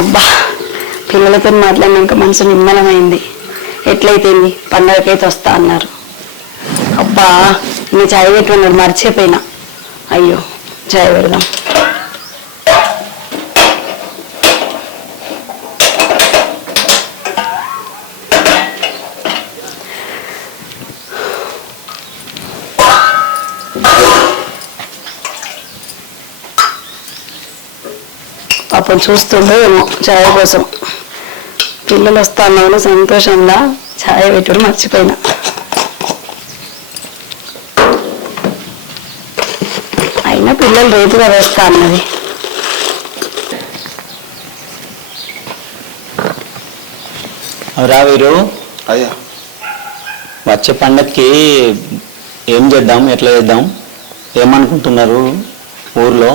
అబ్బా పిల్లలతో మాట్లాడినాక మనసు నిమ్మలమైంది. ఎట్లయితేంది పండగకైతే వస్తా అన్నారు. అబ్బా నీ చాయ్ పెట్టుకున్నాడు మర్చిపోయినా. అయ్యో చాయ్ పెడదాం. పాపం చూస్తుండో ఏమో ఛాయ్ కోసం. పిల్లలు వస్తా అన్నాను సంతోషంగా ఛాయ్ పెట్టడం మర్చిపోయినా. అయినా పిల్లలు రేపుగా వేస్తా అన్నది. రా వీరు. అయ్యా వచ్చే పండక్కి ఏం చేద్దాం, ఎట్లా చేద్దాం, ఏమనుకుంటున్నారు ఊర్లో?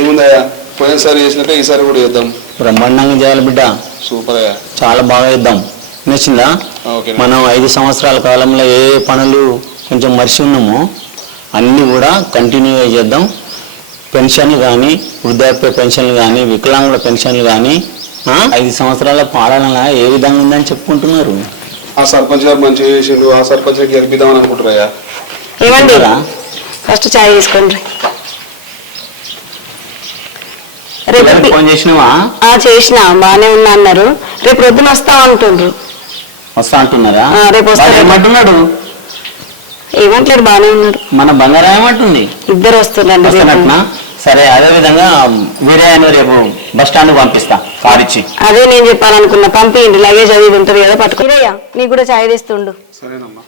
ఏముందయ్యా, పోయినసారి చేసినాక ఈసారి కూడా చేద్దాం. బ్రహ్మాండంగా చేయాలి బిడ్డ. సూపర్ అయ్యా, చాలా బాగా చేద్దాం. నచ్చిందా? మనం 5 సంవత్సరాల కాలంలో ఏ పనులు కొంచెం మర్చి ఉన్నామో అన్నీ కూడా కంటిన్యూగా చేద్దాం. పెన్షన్లు కానీ, వృద్ధాప్య పెన్షన్లు కానీ, వికలాంగుల పెన్షన్లు కానీ 5 సంవత్సరాల పాలన ఏ విధంగా ఉందని చెప్పుకుంటున్నారు. ఆ సర్పంచ్ గారు మంచిగా చేసిండు, ఆ సర్పంచ్ గెలిపిద్దామని అనుకుంటారయ్యా. ఏమండి ఫస్ట్ ఛాయ్ తీసుకోండి. రేపు ఫోన్ చేసినావా? చేసిన బానే ఉన్నా అన్నారు. రేపు పొద్దున వస్తా అంటుండ్రు. వస్తా అంటున్నారా? రేపు వస్తా ఏమంటున్నాడు? ఏమంటలేడు, బానే ఉన్నారు. మన బంగారం ఏమంటుంది? ఇద్దరు వస్తున్నాండి. సరే, అదే విధంగా వేరే ఆయన రేపు బస్ స్టాండ్ పంపిస్తా కార్ ఇచ్చి. అదే నేను చెప్పాలనుకున్నా, పంపిండి. లగేజ్ అది ఉంటుంది కదా పట్టుకో. వీరయ్య నీకు కూడా ఛాయ్ తెస్తుండు. సరేనమ్మా.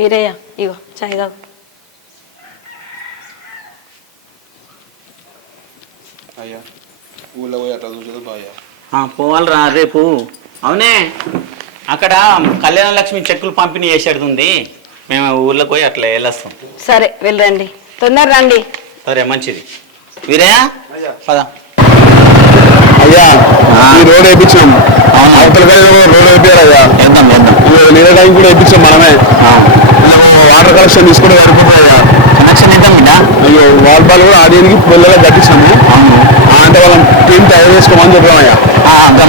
వీరయ్య ఇగో ఛాయ్ తాగు. అయ్యా ఊళ్ళో పోయి అట్లా చూసేది బాగా. పోవాలరా రేపు. అవునే, అక్కడ కళ్యాణ లక్ష్మి చెక్కులు పంపిణీ చేసేది. మేము ఊర్లోకి పోయి అట్లా వెళ్ళొస్తాం. సరే వెళ్ళండి, తొందర రండి. సరే మంచిది. వీరయ్య పదా. అయ్యా ఈ రోడ్ వేయించాం, అవతల రోడ్ వేయాలయ్యా. వేద్దాం వేద్దాం. నీళ్ళ టైం కూడా వేయించాం మనమే. వాటర్ కలెక్షన్ తీసుకుంటే సరిపోతాయ్యా. కనెక్షన్ ఇద్దాం బిడ్డ. అయ్యో వాల్ బాల్ కూడా ఆడియన్కి పిల్లలు కట్టించాము. అంటే వాళ్ళ టీం తయారు చేసుకోమని చెప్పామయ్యా.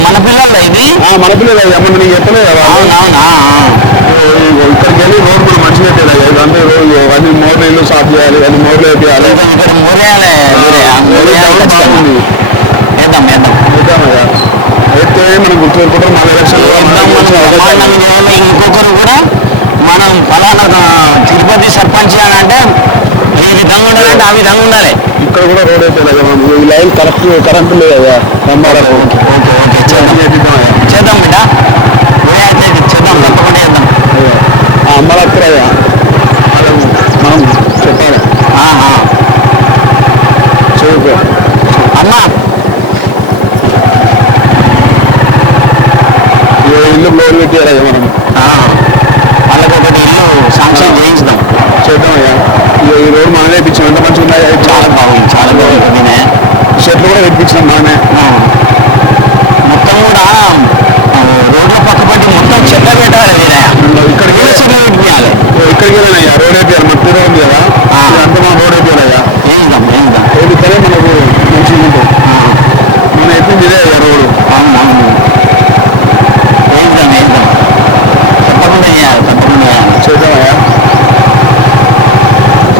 మన పిల్లలు ఇది మన పిల్లలు అయ్యా, మన నీకు చెప్పలేదు కదా. ఇక్కడికి వెళ్ళి రోడ్ మనం మంచిగా పెట్టాలి. ఇదంతా అన్ని మోర్లు ఇల్లు సాఫ్ చేయాలి, అన్ని మోర్లు వేయాలి. అయితే మనం గుర్తుపెట్టుకుంటాం. మన ఎలక్షన్ ఇంకొకరు కూడా మనం ఫలానా తిరుపతి సర్పంచ్ అని అంటే ఏ విధంగా ఉండాలంటే ఆ విధంగా ఉండాలి. ఇక్కడ కూడా రోడ్ అయిపోయింది. ఈ లైన్ కరెంట్ లేదు కదా. చేద్దాం బిడ్డ, చేద్దాం తప్పకుండా చేద్దాం. అమ్మలక్కరయ్యా మనం చెప్పాలి. చదువుకో అమ్మా. ఇల్లు లోన్ పెట్టారయ్యా మనం. వాళ్ళకి ఒకటి ఇల్లు శాంక్షన్ చేయించుదాం. చేద్దామయ్యా. ఈ రోడ్ మనం వేయించాం, ఎంత మంచిగా ఉన్నాయా. చాలా బాగుంది, చాలా బాగుంది. చెట్లు కూడా వేయించినాం మనమే. మొత్తం కూడా రోడ్ల పక్కపట్టి మొత్తం చెత్త పెట్టాలి. ఇక్కడికి చెట్లు పెట్టాలి. ఇక్కడికి వెళ్ళానయ్యా, రోడ్ వేయాలి. మట్టి రోడ్ ఉంది కదా, అంతా మనం రోడ్ వేయాలయ్యా. వేద్దాం వేద్దాం. వేపిస్తేనే మనకు మంచిగా ఉంటుంది. మనం ఎప్పుడు ఇదే అయ్యా రోడ్డు. అవును వేద్దాం వేద్దాం. తప్పకుండా చేయాలి, తప్పకుండా చేయాలి. చేద్దామయ్యా.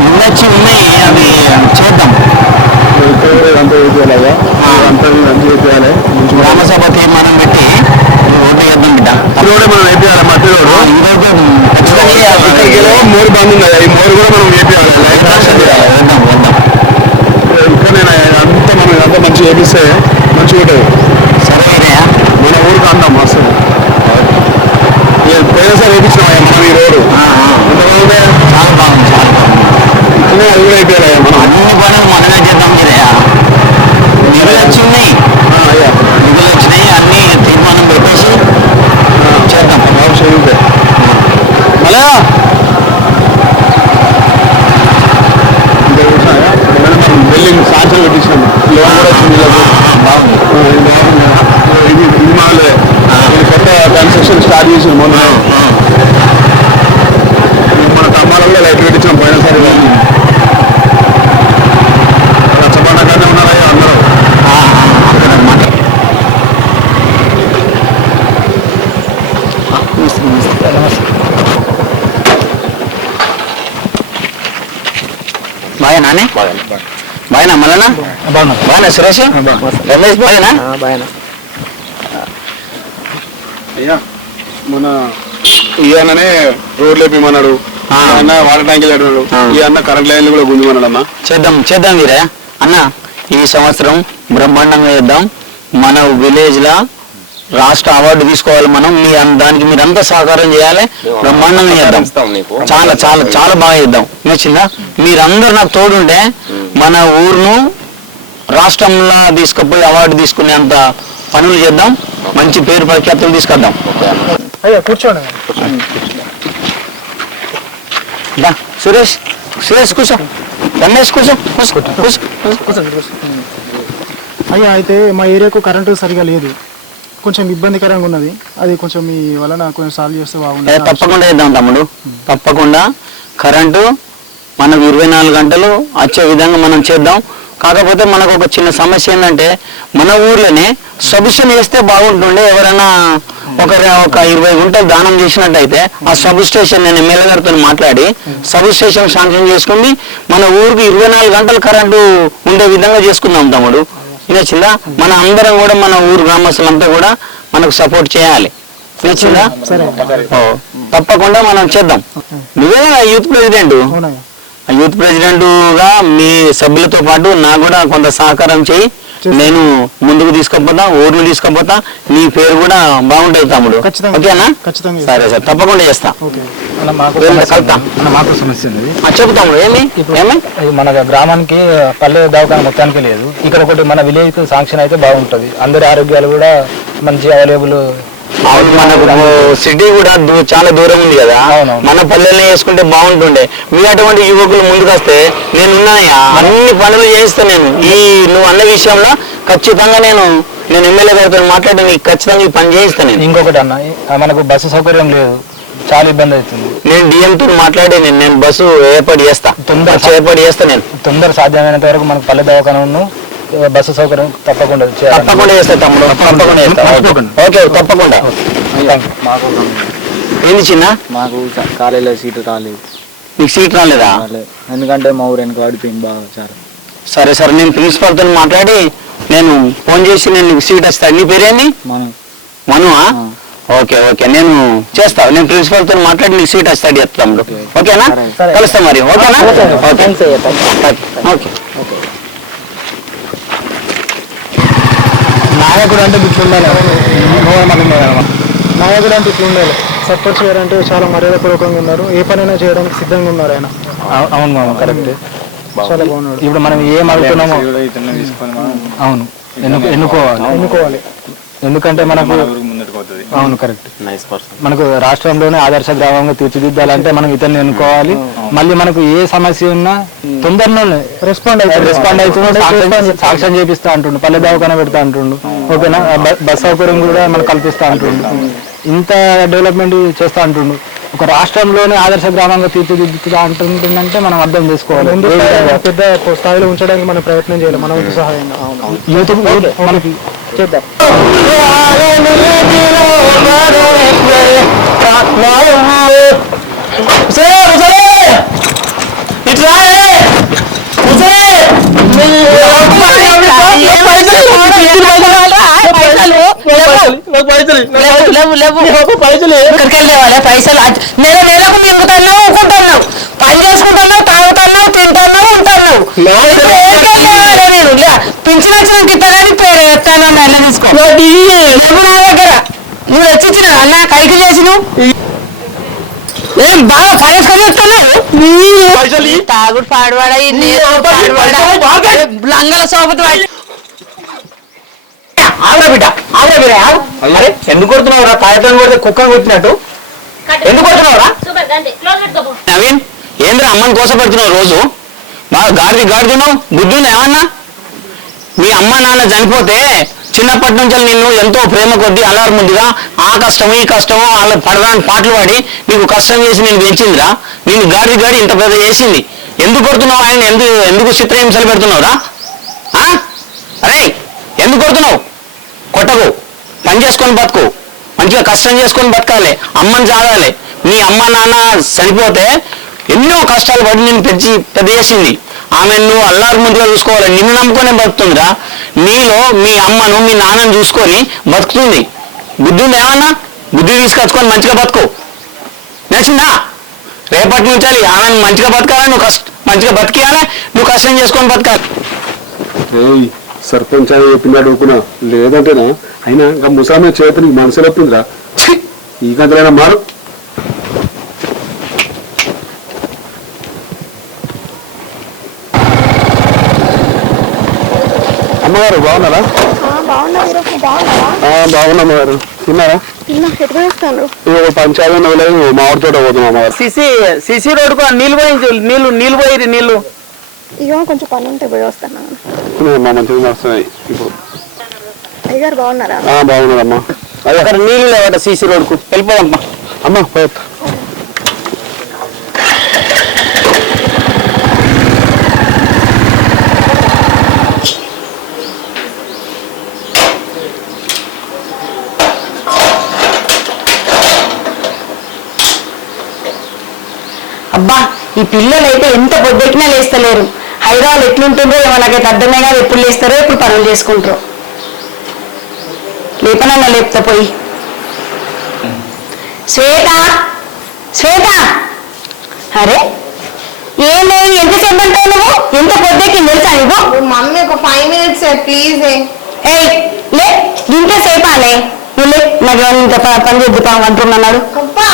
ఉన్నచ్చి ఉన్నాయి అవి చేద్దాం. ఇక్కడ కూడా ఇదంతా వేయాలయ్యా. అంతా మంచిగా వేయాలి. గ్రామ సభ తీర్మానం పెట్టి రోడ్డు వేద్దాం బిడ్డ. రోడ్డు మనం వేయాలి, మట్టి రోడ్డు. ఇక్కడికి మోరు బంద్ ఉంది కదా, ఈ మోరు కూడా మనం వేయాలి. వేద్దాం వేద్దాం. ఇక్కడ నేను అంతా మనం అంతా మంచిగా వేపిస్తే మంచిగా ఉంటుంది. సరే మన ఊరికి అందాం మస్తు. పోయినసారి వేయించినామయ్యా మనం ఈ రోడ్డు. ఎంతమంది చాలా బాగుంది, చాలా బాగుంది. ఇట్లనే అది కూడా అయిపోయాయా మనం. అన్ని పనులు మనమే చేద్దాం గిరయ్యా. నిధులు వచ్చినాయి, అయ్యా నిధులు వచ్చినాయి, అన్ని తీర్మానం పెట్టేసి చేద్దాం. చదివితే మళ్ళా మనం బిల్డింగ్ సాంక్షన్ పెట్టించినాం. లోన్ కూడా వచ్చింది. బాగుంది. ఇది మాలే కొత్త కన్స్ట్రక్షన్ స్టార్ట్ చేసిన మొన్న. మన తమ్మాలలో లైట్ పెట్టించాం పోయినసారి. రచ్చబండగానే ఉన్నారా అన్న బాగా నానే బాగా మళ్ళా బాగా సురేష్ రమేష్ బాగా అయ్యా మన ఈ అన్ననే రోడ్ లేపిమన్నాడు, అన్న వాటర్ ట్యాంక్ లేడు, ఈ అన్న కరెంట్ లైన్లు కూడా గుంజమన్నాడు అన్న. చేద్దాం వీరే అన్న. ఈ సంవత్సరం బ్రహ్మాండంగా చేద్దాం. మన విలేజ్ లా రాష్ట్ర అవార్డు తీసుకోవాలి మనం. దానికి మీరంతా సహకారం చేయాలి. బ్రహ్మాండంగా చేద్దాం. చాలా చాలా చాలా బాగా చేద్దాం. నచ్చిందా? మీరందరూ నాకు తోడుంటే మన ఊరును రాష్ట్రంలో తీసుకుపోయి అవార్డు తీసుకునేంత పనులు చేద్దాం. మంచి పేరు ప్రఖ్యాతులు తీసుకొద్దాం. కూర్చోండి. సురేష్ కూర్చో. రమేష్ కూర్చో. అయ్యా అయితే మా ఏరియాకు కరెంటు సరిగా లేదు, కొంచెం ఇబ్బందికరంగా ఉన్నది. అది కొంచెం మీ వలన కొంచెం సాల్వ్ చేస్తే బాగుంటుంది. తప్పకుండా చేద్దాం తమ్ముడు, తప్పకుండా. కరెంటు మనకు 24 గంటలు వచ్చే విధంగా మనం చేద్దాం. కాకపోతే మనకు ఒక చిన్న సమస్య ఏంటంటే మన ఊర్లోనే సబ్స్టేషన్ వేస్తే బాగుంటుండే. ఎవరైనా ఒక 20 గుంటలు దానం చేసినట్టయితే ఆ సబ్ స్టేషన్ నేను ఎమ్మెల్యే గారితో మాట్లాడి సబ్ స్టేషన్ శాంక్షన్ చేసుకుని మన ఊరికి 24 గంటల కరెంటు ఉండే విధంగా చేసుకుందాం తమ్ముడు. నచ్చిందా? మన అందరం కూడా మన ఊరు గ్రామస్తులంతా కూడా మనకు సపోర్ట్ చేయాలి. నచ్చిందా? తప్పకుండా మనం చేద్దాం. నువ్వే యూత్ ప్రెసిడెంట్. యూత్ ప్రెసిడెంట్గా మీ సభ్యులతో పాటు నాకు కూడా కొంత సహకారం చేయి. నేను ముందుకు తీసుకుపోతా, ఊర్లు తీసుకుపోతా. నీ పేరు కూడా బాగుంటుంది తమ్ముడు. ఓకేనా? సరే సార్, తప్పకుండా చేస్తా. మాకు సమస్య ఉంది. చెబుతాము. ఏమి మన గ్రామానికి పల్లె దవాఖాన మొత్తానికి లేదు. ఇక్కడ ఒకటి మన విలేజ్ శాంక్షన్ అయితే బాగుంటుంది. అందరి ఆరోగ్యాలు కూడా మంచి అవైలబుల్. మనకు సిటీ కూడా చాలా దూరం ఉంది కదా, మన పల్లెల్ని చేసుకుంటే బాగుంటుండే. మీ అటువంటి యువకులు ముందుకు వస్తే నేనున్నాయా, అన్ని పనులు చేయిస్తా నేను. నువ్వు అన్న విషయంలో ఖచ్చితంగా నేను ఎమ్మెల్యే గారితో మాట్లాడి నీకు ఖచ్చితంగా ఈ పని చేయిస్తాను. ఇంకొకటి అన్న, మనకు బస్సు సౌకర్యం లేదు, చాలా ఇబ్బంది అవుతుంది. నేను డిఎంతో మాట్లాడి నేను బస్సు ఏర్పాటు చేస్తా, నేను తొందర సాధ్యమైనంత వరకు మనకు పల్లె దవాఖాన బస్సు సౌకర్యం తప్పకుండా చేస్తా తమ్ముడు. తప్పకుండా చేస్తా. ఓకే, తప్పకుండా. ఏంది చిన్న? మాకు కాలేజీలో సీటు రాలేదు. నీకు సీట్ రాలేదా? ఎందుకంటే మా ఊరు వెనక పడిపోయింది బాగా. సరే, నేను ప్రిన్సిపాల్తో మాట్లాడి నేను ఫోన్ చేసి నేను నీకు సీట్ వస్తాను. నీ పేరేంది? మనువా? ఓకే, నేను చేస్తా. నేను ప్రిన్సిపాల్తో మాట్లాడి నీకు సీట్ వస్తాడు చెప్తాను. ఓకేనా? కలుస్తా మరి. ఓకేనా? ఓకే. నాయకుడు అంటే ఇట్లా ఉండాలి. నాయకుడు అంటే ఇట్లా ఉండాలి. సర్పంచ్ గారు అంటే చాలా మర్యాదపూర్వకంగా ఉన్నారు. ఏ పనైనా చేయడానికి సిద్ధంగా ఉన్నారు ఆయన. అవును మామ, కరెక్ట్. చాలా బాగున్నాడు. ఇప్పుడు మనం ఏం అడుగుతున్నామో అవును ఎన్నుకోవాలి. ఎందుకంటే మనకు అవును కరెక్ట్. మనకు రాష్ట్రంలోనే ఆదర్శ గ్రామంగా తీర్చిదిద్దాలంటే మనం ఇతన్ని ఎన్నుకోవాలి. మళ్ళీ మనకు ఏ సమస్య ఉన్నా తొందరలోనే రెస్పాండ్ అవుతున్నాడు. సాక్ష్యం చేపిస్తా అంటుండు, పల్లె దవాఖాన పెడతా అంటుండు. ఓకేనా? బస్ సౌకర్యం కూడా మనకు కల్పిస్తా అంటుండు. ఇంత డెవలప్మెంట్ చేస్తా అంటుండు. ఒక రాష్ట్రంలోనే ఆదర్శ గ్రామంగా తీర్చిదిద్దుతా అంటుందంటే మనం అర్థం చేసుకోవాలి. పెద్ద స్థాయిలో ఉంచడానికి మనం ప్రయత్నం చేయాలి, మన వంతు సహాయంగా. యూత్ మనకి చేద్దాం. పైసలు నెలకు మింగుతున్నావు, ఊకుంటున్నావు, పని చేసుకుంటున్నావు, తాగుతున్నావు, తింటున్నావు, ఉంటున్నావు. పింఛన్ వచ్చినాక ఇస్తానని ఎత్తాను ఎలా తీసుకో. లేవు నా దగ్గర. నువ్వు వచ్చిన అన్న కైకి చేసి నువ్వు బాగా పరేసుకొని వస్తున్నావు. తాగుడు పాడువాడ లంగల సోపతి ఎందుకు కొడుతున్నావురా? తాయతాన్ని కొడితే కుక్కను కొట్టినట్టు ఎందుకు కొడుతున్నావురా? నవీన్, ఏంద్రా అమ్మని కోసపెడుతున్నావు రోజు? బాగా గాడిదిన్నావు. బుద్ధి ఉందా ఏమన్నా? మీ అమ్మ నాన్న చనిపోతే చిన్నప్పటి నుంచి నిన్ను ఎంతో ప్రేమ కొద్దీ అల్లారు ముద్దుగా ఆ కష్టము ఈ కష్టము వాళ్ళ పడరాని పాటలు పాడి నీకు కష్టం చేసి నేను పెంచిందిరా. నేను గాడి ఇంత పెద్ద చేసింది. ఎందుకు కొడుతున్నావు? ఆయన ఎందుకు చిత్రహింసలు పెడుతున్నావురా? అరే ఎందుకు కొడుతున్నావు? కొట్టకు, పని చేసుకొని బతుకు, మంచిగా కష్టం చేసుకొని బతకాలి, అమ్మని చాగాలి. మీ అమ్మ నాన్న చనిపోతే ఎన్నో కష్టాలు పడి నేను పెంచి పెద్ద చేసింది. ఆమె నువ్వు అల్లారు ముందుగా చూసుకోవాలి. నిన్ను నమ్ముకొని బతుకుతుందిరా. నీలో మీ అమ్మను మీ నాన్నను చూసుకొని బతుకుతుంది. బుద్ధి ఉంది ఏమన్నా? బుద్ధి తీసుకొచ్చుకొని మంచిగా బతుకు. నచ్చిందా? రేపటి నుంచి ఆమెను మంచిగా బతకాలి, నువ్వు మంచిగా బతికియాలి, నువ్వు కష్టం చేసుకొని బతకాలి. సర్పంచ్ అని చెప్పినాడు ఊపునా లేదంటేనా అయినా ఇంకా ముసామే చేతికి మనసులో వస్తుందిరా. ఈ గంటలైనా మారు. అమ్మగారు బాగున్నారా? బాగున్నా అమ్మగారు. తిన్నారా? పంచాయతీ మామిడి తోట పోతున్నాం అమ్మగారు. సిసి రోడ్డుకు నీళ్ళు పోయించు, నీళ్ళు పోయి నీళ్ళు. ఇగో కొంచెం పని ఉంటే పోయి వస్తాను. మంచిగా వస్తున్నాయి ఇప్పుడు. అయ్యగారు బాగున్నారా? బాగున్నారమ్మా. అక్కడ నీళ్ళు లేవట సీసీ రోడ్కు. వెళ్ళిపోదమ్మా. అమ్మా పోతా. అబ్బా ఈ పిల్లలు అయితే ఎంత పొద్దెక్కినా లేస్తలేరు. హైదరాబాద్ ఎట్లుంటుందో నాకైతే అర్థమే కాదు. ఎప్పుడు లేస్తారో ఎప్పుడు పనులు చేసుకుంటారో. లేపనన్నా లేపుతా పోయి. శ్వేత శ్వేత, అరే ఏం లేదు, ఎంతసేపు అంటావు నువ్వు? ఎంత పొద్దెక్కింది తెలుసా నువ్వు? మమ్మీ ఒక 5 minutes ప్లీజ్. ఏయ్ లే, ఇంతసేపు అనే నువ్వు లే. నాకు ఇంత పని చేద్దాం అంటున్నాడు.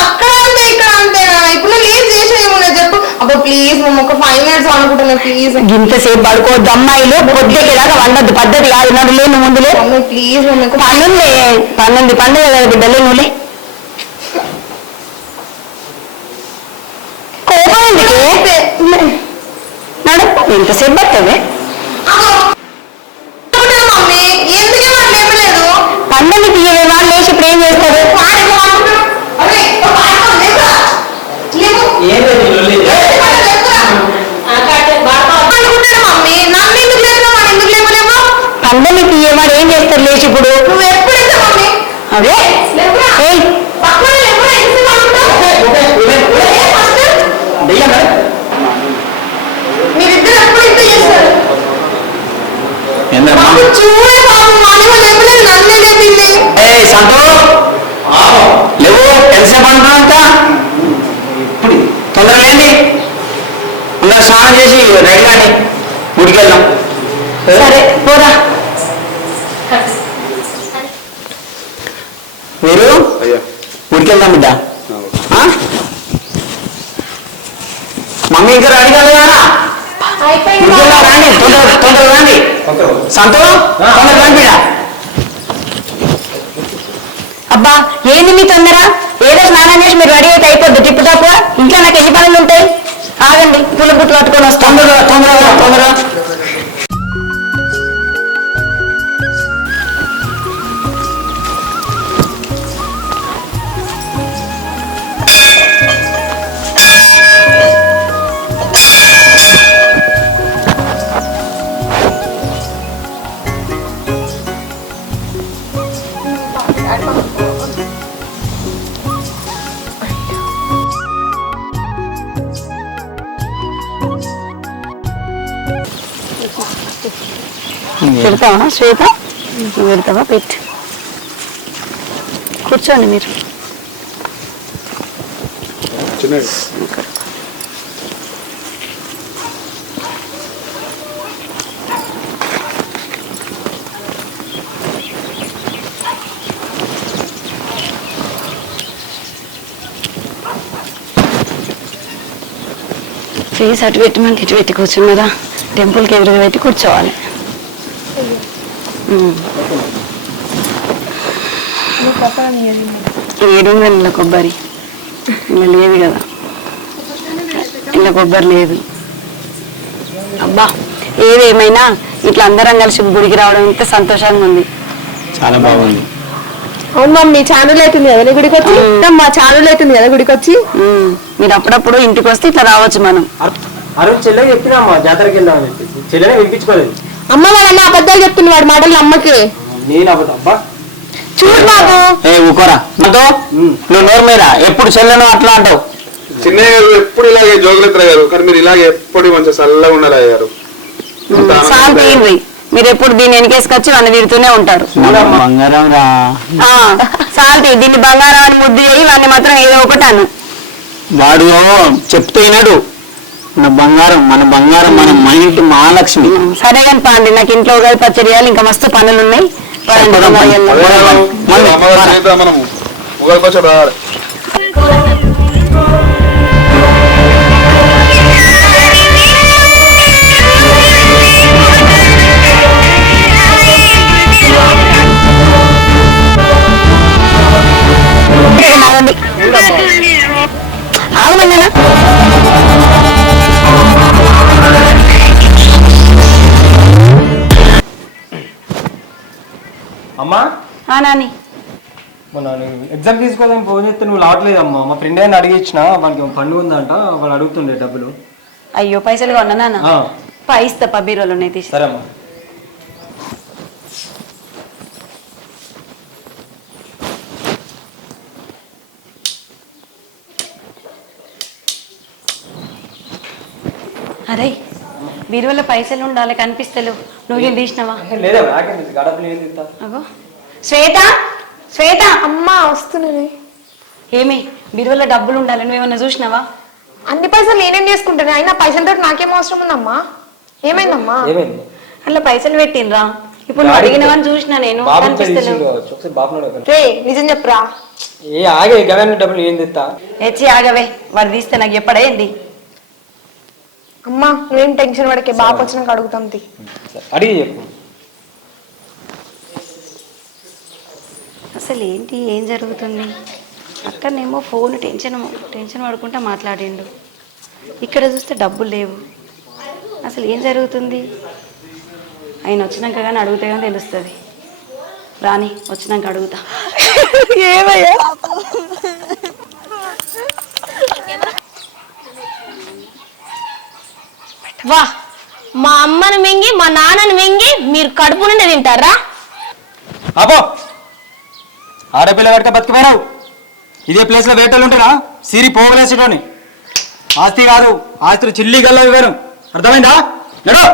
అక్కడ అంతే ఇక్కడ అంతేనా? ఇప్పుడు లేట్ చేసేమో చెప్పు. అబ్బా ప్లీజ్ మమ్మీ ఒక 5 minutes అనుకుంటున్నా ప్లీజ్. ఇంతసేపు పడుకోవద్దు అమ్మాయిలు. పొద్దెక్కేదాకా వండద్దు, పద్ధతి కాదు. నడు లే, నువ్వు ముందులే. మమ్మీ ప్లీజ్ మమ్మీ పన్నుంది పండుగ కదా బిడ్డలే, నువ్వులే. కోపం ఎందుకు? నడు, ఎంతసేపు పట్టవే? మమ్మీ ఎందుకే వాళ్ళు లేపలేదు? పండుగ తీయవే. వాళ్ళు లేచి ఇప్పుడు ఏం చేస్తారు? పండుగ తీయవాడు ఏం చేస్తారు లేచి ఇప్పుడు? నువ్వు ఎప్పుడైతే మమ్మీ అదే మీరిద్దరు ఎప్పుడు ఇంత చేస్తారు? ఏందమ్మా? చూడే బాబు మమ్మీ లేపలేదు, నన్నే లేపింది. లేవు. ఎంతసేపు అంటున్నాక ఇప్పుడు తొందర లేండి. అందరూ స్నానం చేసి రెడీ కానీ గుడికి వెళ్దాం. సరే పోరా. మీరు గుడికి వెళ్దాం బిడ్డ. మమ్మీ ఇంకా రెడీ కాదు కదా? రాండి, తొందరగా రండి. సంతో తొందరగా రండి బిడ్డ. అబ్బా ఏంది మీ తొందర? ఏదో స్నానం చేసి మీరు రెడీ అయితే అయిపోద్ది. టిప్పు టాప్. ఇంట్లో నాకు ఎన్ని పనులు ఉంటాయి? ఆగండి, పూల గుట్లు పట్టుకొని వస్తాం. తొందరగా పెడతావా శ్వేత? నువ్వు పెడతావా? పెట్టు, కూర్చోండి మీరు. ఫేస్ అటు పెట్టమంటే ఇటు పెట్టి కూర్చున్నారా? టెంపుల్కి ఎదురుగా పెట్టి కూర్చోవాలి. 700 కొబ్బరి ఇలా లేదు కదా, ఇలా కొబ్బరి లేదు. అబ్బా ఏదేమైనా ఇట్లా అందరం కలిసి గుడికి రావడం ఎంత సంతోషంగా ఉంది. చాలా బాగుంది. అవును మమ్మీ, ఛానల్ అవుతుంది కదా గుడికి వచ్చి. మా ఛానల్ అవుతుంది కదా గుడికి వచ్చి. మీరు అప్పుడప్పుడు ఇంటికి వస్తే ఇట్లా రావచ్చు మనం. అరుణ్ చెల్లె చెప్పినామ్మా జాతరకి వెళ్దామని చెప్పేసి, చెల్లెనే వినిపించుకోలేదు. అమ్మ వాడు అబద్ధాలు చెప్తుంది, వాడి మాటలు అమ్మకి. నేను అబద్ధం అబ్బా. చూడు బాబు, ఊకోరా నువ్వు నోరు మీద ఎప్పుడు చెల్లెను అట్లా అంటావు. చిన్నయ్య గారు ఎప్పుడు ఇలాగే జోగులు ఎత్తారు కానీ మీరు ఇలాగే ఎప్పుడు మంచిగా చల్లగా ఉండాలి అయ్యారు. శాంతి ఏంది? మీరు ఎప్పుడు దీన్ని వెనకేసుకొచ్చి వాళ్ళని వీడుతూనే ఉంటారు. బంగారం రా. శాంతి దీన్ని బంగారం అని ముద్దు చేయి, వాడిని మాత్రం ఏదో ఒకటి అను. వాడు చెప్తే వినడు. మన బంగారం మన ఇంటి మహాలక్ష్మి. సరే కానీ పాండి, నాకు ఇంట్లో ఉగాది పచ్చడి చేయాలి, ఇంకా మస్తు పనులు ఉన్నాయి. మనం ఉగాది పచ్చడి రావాలి. ఆగమన్నా అమ్మా నాని మొన్న ఎగ్జామ్ తీసుకోవాలని ఫోన్ చేస్తే నువ్వు రావట్లేదమ్మా. మా ఫ్రెండ్ అయినా అడిగిచ్చిన, వాళ్ళకి పండుగ ఉందంట, వాళ్ళు అడుగుతుండే డబ్బులు. అయ్యో పైసలు కొన్నా నాన్న, ఇస్తా బీరోలు ఉన్నాయి తీసి. సరే అమ్మా. అరే బీరువాలో పైసలు ఉండాలి, కనిపిస్తలేవు. నువ్వేం తీసినావా? లేదా నాకేం తెలుసు, గడపలు ఏం తింటా. అగో శ్వేత, శ్వేత అమ్మా వస్తున్నాను. ఏమి బీరువాలో డబ్బులు ఉండాలి, నువ్వేమన్నా చూసినావా? అన్ని పైసలు నేనేం చేసుకుంటాను, అయినా పైసలతో నాకేం అవసరం ఉందమ్మా? ఏమైందమ్మా? ఏమైంది? అట్లా పైసలు పెట్టినరా? ఇప్పుడు నువ్వు అడిగినవని చూసినా నేను, కనిపిస్తలేవు. రే నిజం చెప్పురా. ఏ ఆగే గవర్నమెంట్ డబ్బులు ఏం తింటా. హెచ్చి ఆగవే, వాడు తీస్తే నాకు ఎప్పుడైంది. అమ్మా నువ్వేం టెన్షన్ పడకే, బాగా వచ్చినాక అడుగుతాం. అడిగి చెప్పు. అసలు ఏంటి, ఏం జరుగుతుంది? అక్కడనేమో ఫోన్ టెన్షన్ పడుకుంటా మాట్లాడిండు, ఇక్కడ చూస్తే డబ్బులు లేవు. అసలు ఏం జరుగుతుంది? ఆయన వచ్చినాక కానీ అడిగితే కానీ తెలుస్తుంది. రాని వచ్చినాక అడుగుతా. ఏమయ్యా వా, మా అమ్మని మింగి మా నాన్నని మింగి మీరు కడుపు నుండి తింటారా? అబ్బో ఆడపిల్ల కనుక బతికిపోయినావు. ఇదే ప్లేస్ లో వేటలు ఉంటారా? సిరి పోగలేసేటోని. ఆస్తి కాదు, ఆస్తులు చిల్లి గల్ల ఇవ్వరు. అర్థమైందా? నడు.